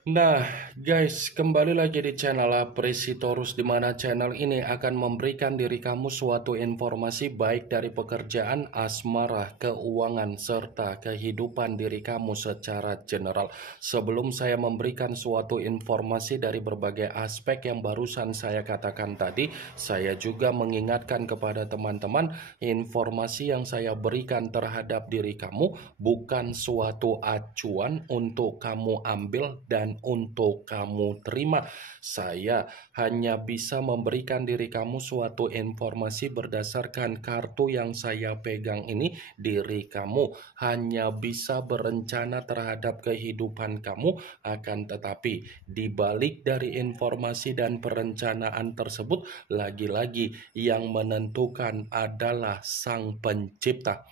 Nah, guys, kembali lagi di channel Apresitorus, di mana channel ini akan memberikan diri kamu suatu informasi baik dari pekerjaan, asmara, keuangan, serta kehidupan diri kamu secara general. Sebelum saya memberikan suatu informasi dari berbagai aspek yang barusan saya katakan tadi, saya juga mengingatkan kepada teman-teman, informasi yang saya berikan terhadap diri kamu bukan suatu acuan untuk kamu ambil dan untuk kamu terima. Saya hanya bisa memberikan diri kamu suatu informasi berdasarkan kartu yang saya pegang ini. Diri kamu hanya bisa berencana terhadap kehidupan kamu, akan tetapi di balik dari informasi dan perencanaan tersebut, lagi-lagi yang menentukan adalah Sang Pencipta.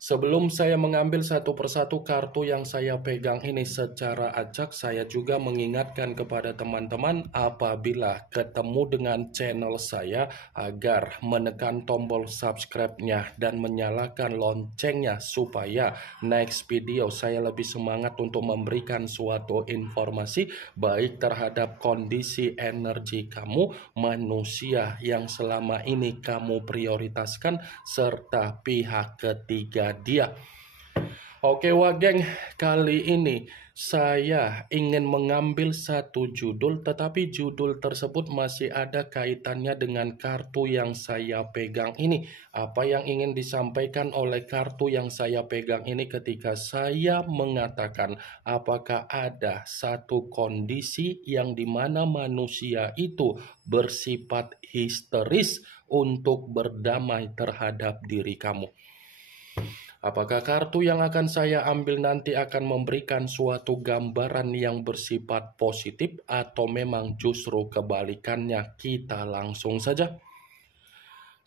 Sebelum saya mengambil satu persatu kartu yang saya pegang ini secara acak, saya juga mengingatkan kepada teman-teman apabila ketemu dengan channel saya agar menekan tombol subscribe-nya dan menyalakan loncengnya supaya next video saya lebih semangat untuk memberikan suatu informasi baik terhadap kondisi energi kamu, manusia yang selama ini kamu prioritaskan, serta pihak ketiga dia. Oke wah geng, kali ini saya ingin mengambil satu judul, tetapi judul tersebut masih ada kaitannya dengan kartu yang saya pegang ini. Apa yang ingin disampaikan oleh kartu yang saya pegang ini ketika saya mengatakan apakah ada satu kondisi yang dimana manusia itu bersifat histeris untuk berdamai terhadap diri kamu. Apakah kartu yang akan saya ambil nanti akan memberikan suatu gambaran yang bersifat positif atau memang justru kebalikannya? Kita langsung saja.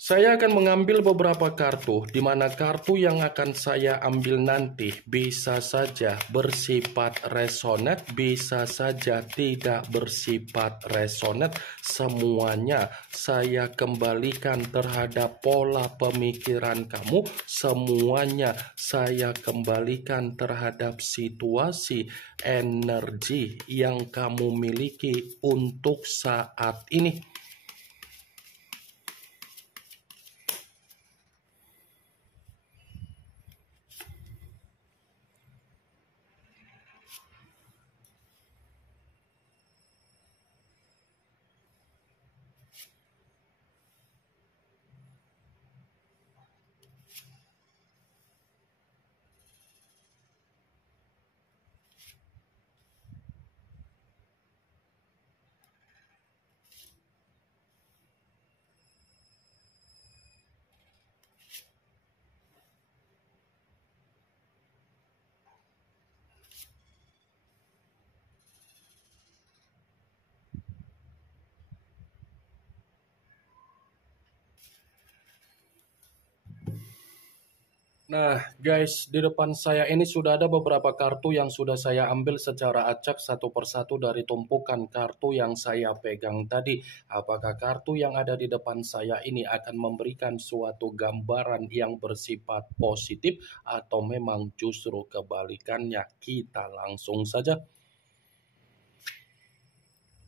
Saya akan mengambil beberapa kartu, di mana kartu yang akan saya ambil nanti bisa saja bersifat resonate, bisa saja tidak bersifat resonate. Semuanya saya kembalikan terhadap pola pemikiran kamu, semuanya saya kembalikan terhadap situasi energi yang kamu miliki untuk saat ini. Nah, guys, di depan saya ini sudah ada beberapa kartu yang sudah saya ambil secara acak satu persatu dari tumpukan kartu yang saya pegang tadi. Apakah kartu yang ada di depan saya ini akan memberikan suatu gambaran yang bersifat positif atau memang justru kebalikannya? Kita langsung saja.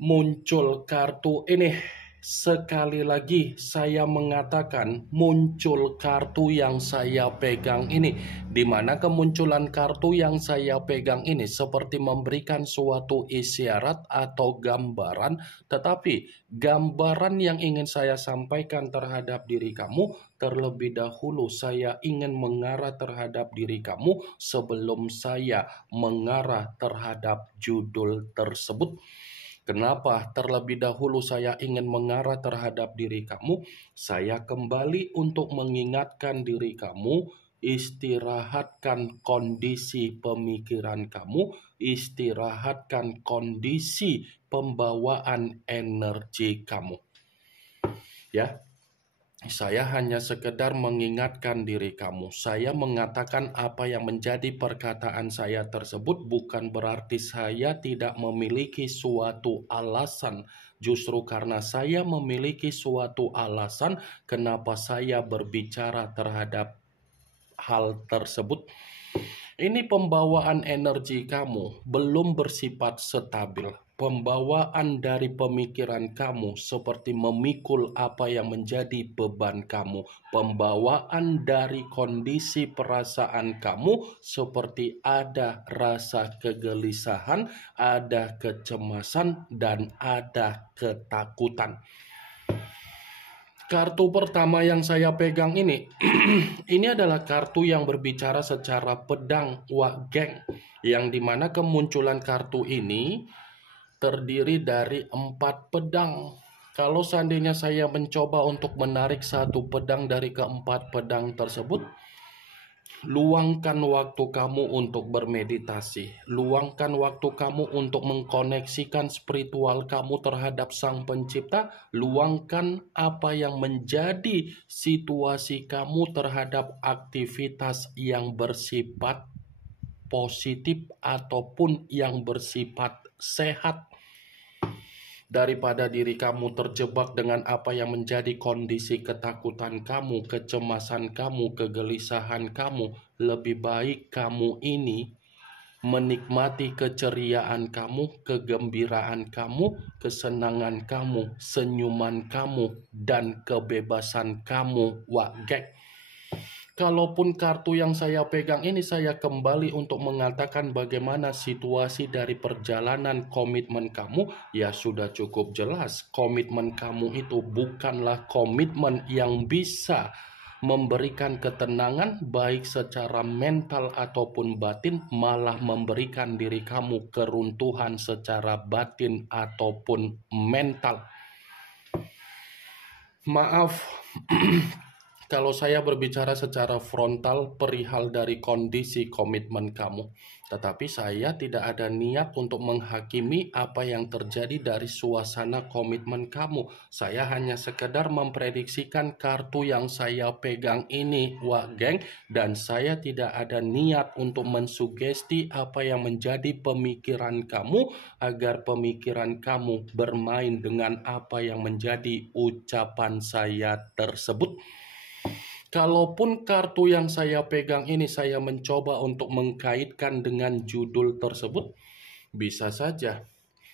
Muncul kartu ini. Sekali lagi saya mengatakan muncul kartu yang saya pegang ini, di mana kemunculan kartu yang saya pegang ini seperti memberikan suatu isyarat atau gambaran, tetapi gambaran yang ingin saya sampaikan terhadap diri kamu, terlebih dahulu saya ingin mengarah terhadap diri kamu sebelum saya mengarah terhadap judul tersebut. Kenapa terlebih dahulu saya ingin mengarah terhadap diri kamu? Saya kembali untuk mengingatkan diri kamu, istirahatkan kondisi pemikiran kamu, istirahatkan kondisi pembawaan energi kamu. Ya, saya hanya sekedar mengingatkan diri kamu. Saya mengatakan apa yang menjadi perkataan saya tersebut bukan berarti saya tidak memiliki suatu alasan. Justru karena saya memiliki suatu alasan kenapa saya berbicara terhadap hal tersebut. Ini pembawaan energi kamu belum bersifat stabil. Pembawaan dari pemikiran kamu seperti memikul apa yang menjadi beban kamu. Pembawaan dari kondisi perasaan kamu seperti ada rasa kegelisahan, ada kecemasan, dan ada ketakutan. Kartu pertama yang saya pegang ini, ini adalah kartu yang berbicara secara pedang Wak Geng, yang dimana kemunculan kartu ini terdiri dari 4 pedang. Kalau seandainya saya mencoba untuk menarik satu pedang dari keempat pedang tersebut, luangkan waktu kamu untuk bermeditasi. Luangkan waktu kamu untuk mengkoneksikan spiritual kamu terhadap Sang Pencipta. Luangkan apa yang menjadi situasi kamu terhadap aktivitas yang bersifat positif ataupun yang bersifat sehat. Daripada diri kamu terjebak dengan apa yang menjadi kondisi ketakutan kamu, kecemasan kamu, kegelisahan kamu, lebih baik kamu ini menikmati keceriaan kamu, kegembiraan kamu, kesenangan kamu, senyuman kamu, dan kebebasan kamu, Wak Gek. Kalaupun kartu yang saya pegang ini, saya kembali untuk mengatakan bagaimana situasi dari perjalanan komitmen kamu, ya sudah cukup jelas. Komitmen kamu itu bukanlah komitmen yang bisa memberikan ketenangan baik secara mental ataupun batin, malah memberikan diri kamu keruntuhan secara batin ataupun mental. Maaf kalau saya berbicara secara frontal perihal dari kondisi komitmen kamu, tetapi saya tidak ada niat untuk menghakimi apa yang terjadi dari suasana komitmen kamu. Saya hanya sekedar memprediksikan kartu yang saya pegang ini, Wak Geng, dan saya tidak ada niat untuk mensugesti apa yang menjadi pemikiran kamu agar pemikiran kamu bermain dengan apa yang menjadi ucapan saya tersebut. Kalaupun kartu yang saya pegang ini saya mencoba untuk mengkaitkan dengan judul tersebut, bisa saja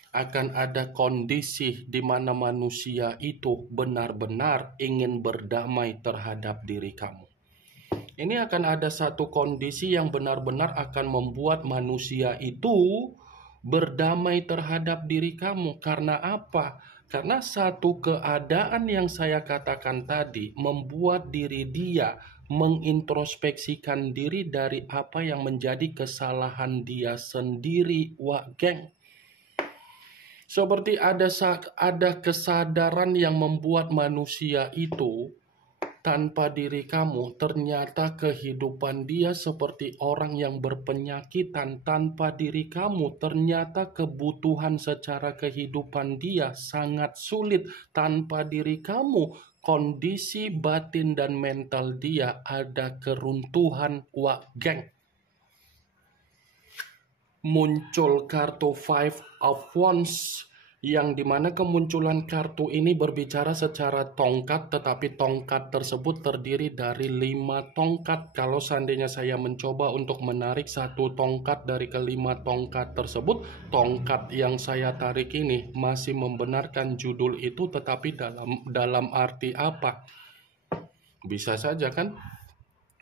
akan ada kondisi di mana manusia itu benar-benar ingin berdamai terhadap diri kamu. Ini akan ada satu kondisi yang benar-benar akan membuat manusia itu berdamai terhadap diri kamu. Karena apa? Karena satu keadaan yang saya katakan tadi membuat diri dia mengintrospeksikan diri dari apa yang menjadi kesalahan dia sendiri, Wak Geng. Seperti ada kesadaran yang membuat manusia itu tanpa diri kamu, ternyata kehidupan dia seperti orang yang berpenyakitan. Tanpa diri kamu, ternyata kebutuhan secara kehidupan dia sangat sulit. Tanpa diri kamu, kondisi batin dan mental dia ada keruntuhan, Wak Geng. Muncul kartu Five of Wands, yang dimana kemunculan kartu ini berbicara secara tongkat, tetapi tongkat tersebut terdiri dari 5 tongkat. Kalau seandainya saya mencoba untuk menarik satu tongkat dari kelima tongkat tersebut, tongkat yang saya tarik ini masih membenarkan judul itu, tetapi dalam arti apa? Bisa saja kan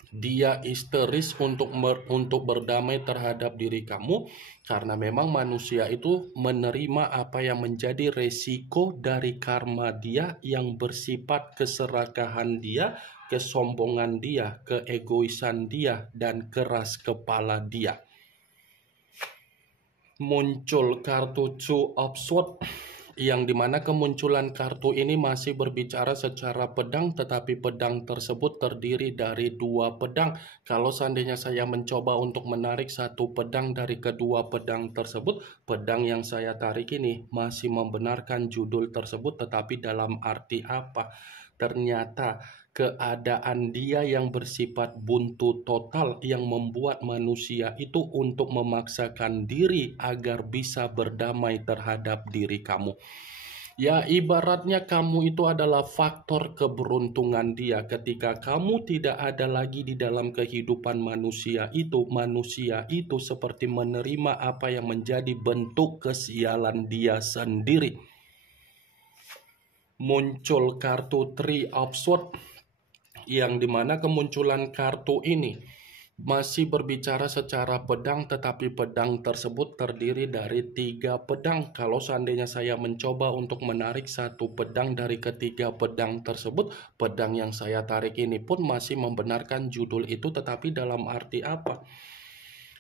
dia histeris untuk berdamai terhadap diri kamu, karena memang manusia itu menerima apa yang menjadi resiko dari karma dia yang bersifat keserakahan dia, kesombongan dia, keegoisan dia, dan keras kepala dia. Muncul kartu Two of Swords, yang dimana kemunculan kartu ini masih berbicara secara pedang, tetapi pedang tersebut terdiri dari 2 pedang. Kalau seandainya saya mencoba untuk menarik satu pedang dari kedua pedang tersebut, pedang yang saya tarik ini masih membenarkan judul tersebut, tetapi dalam arti apa? Ternyata keadaan dia yang bersifat buntu total yang membuat manusia itu untuk memaksakan diri agar bisa berdamai terhadap diri kamu. Ya, ibaratnya kamu itu adalah faktor keberuntungan dia. Ketika kamu tidak ada lagi di dalam kehidupan manusia itu seperti menerima apa yang menjadi bentuk kesialan dia sendiri. Muncul kartu Three of Swords, yang dimana kemunculan kartu ini masih berbicara secara pedang, tetapi pedang tersebut terdiri dari 3 pedang. Kalau seandainya saya mencoba untuk menarik satu pedang dari ketiga pedang tersebut, pedang yang saya tarik ini pun masih membenarkan judul itu, tetapi dalam arti apa?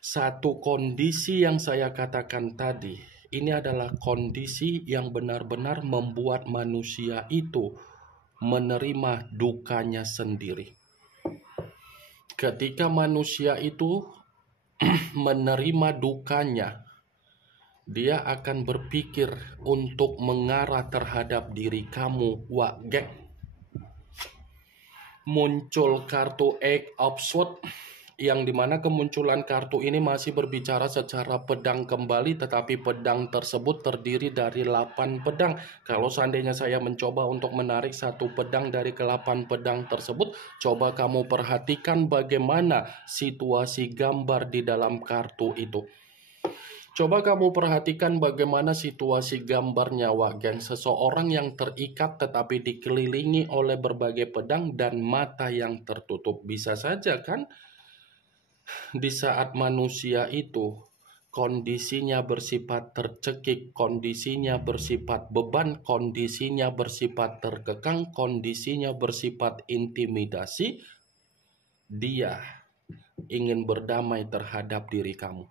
Satu kondisi yang saya katakan tadi, ini adalah kondisi yang benar-benar membuat manusia itu menerima dukanya sendiri. Ketika manusia itu menerima dukanya, dia akan berpikir untuk mengarah terhadap diri kamu, Wak Geng. Muncul kartu Eight of Swords, yang dimana kemunculan kartu ini masih berbicara secara pedang kembali, tetapi pedang tersebut terdiri dari 8 pedang. Kalau seandainya saya mencoba untuk menarik satu pedang dari ke-8 pedang tersebut, coba kamu perhatikan bagaimana situasi gambar di dalam kartu itu. Coba kamu perhatikan bagaimana situasi gambarnya, Wak Geng. Seseorang yang terikat tetapi dikelilingi oleh berbagai pedang dan mata yang tertutup. Bisa saja kan? Di saat manusia itu kondisinya bersifat tercekik, kondisinya bersifat beban, kondisinya bersifat terkekang, kondisinya bersifat intimidasi, dia ingin berdamai terhadap diri kamu.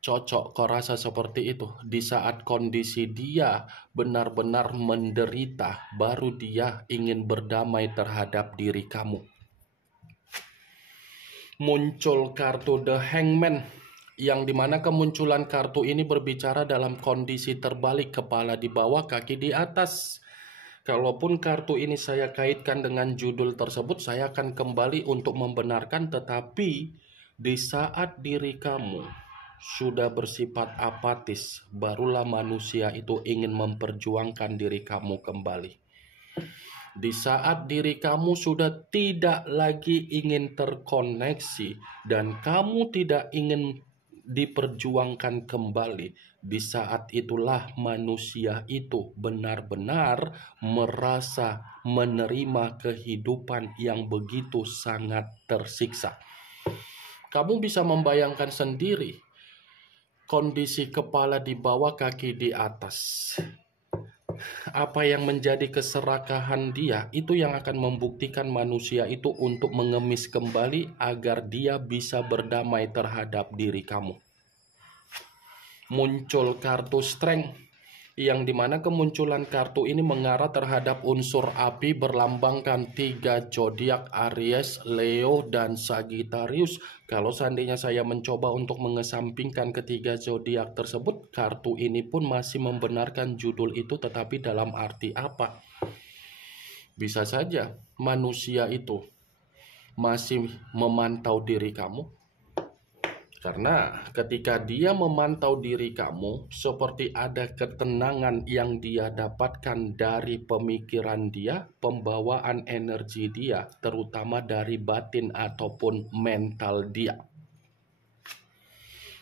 Cocok kau rasa seperti itu. Di saat kondisi dia benar-benar menderita, baru dia ingin berdamai terhadap diri kamu. Muncul kartu The Hangman, yang dimana kemunculan kartu ini berbicara dalam kondisi terbalik, kepala di bawah, kaki di atas. Kalaupun kartu ini saya kaitkan dengan judul tersebut, saya akan kembali untuk membenarkan, tetapi di saat diri kamu sudah bersifat apatis, barulah manusia itu ingin memperjuangkan diri kamu kembali. Di saat diri kamu sudah tidak lagi ingin terkoneksi dan kamu tidak ingin diperjuangkan kembali, di saat itulah manusia itu benar-benar merasa menerima kehidupan yang begitu sangat tersiksa. Kamu bisa membayangkan sendiri kondisi kepala di bawah, kaki di atas. Apa yang menjadi keserakahan dia, itu yang akan membuktikan manusia itu untuk mengemis kembali agar dia bisa berdamai terhadap diri kamu. Muncul kartu Strength, yang dimana kemunculan kartu ini mengarah terhadap unsur api, berlambangkan 3 zodiak, Aries, Leo, dan Sagittarius. Kalau seandainya saya mencoba untuk mengesampingkan ketiga zodiak tersebut, kartu ini pun masih membenarkan judul itu, tetapi dalam arti apa? Bisa saja manusia itu masih memantau diri kamu. Karena ketika dia memantau diri kamu, seperti ada ketenangan yang dia dapatkan dari pemikiran dia, pembawaan energi dia, terutama dari batin ataupun mental dia.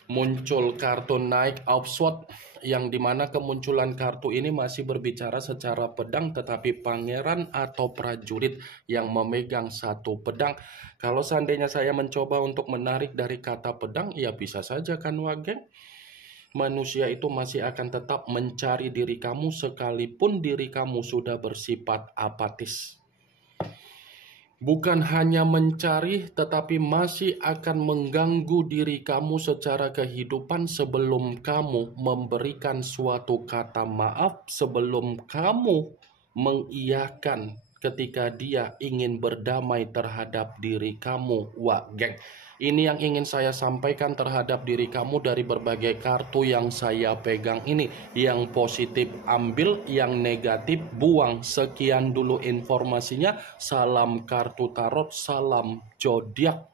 Muncul kartu Knight of Swords, yang dimana kemunculan kartu ini masih berbicara secara pedang, tetapi pangeran atau prajurit yang memegang satu pedang. Kalau seandainya saya mencoba untuk menarik dari kata pedang, ya bisa saja kan, Wak Geng? Manusia itu masih akan tetap mencari diri kamu sekalipun diri kamu sudah bersifat apatis. Bukan hanya mencari, tetapi masih akan mengganggu diri kamu secara kehidupan sebelum kamu memberikan suatu kata maaf, sebelum kamu mengiyakan ketika dia ingin berdamai terhadap diri kamu, Wak Geng. Ini yang ingin saya sampaikan terhadap diri kamu dari berbagai kartu yang saya pegang ini. Yang positif ambil, yang negatif buang. Sekian dulu informasinya. Salam kartu tarot, salam zodiak.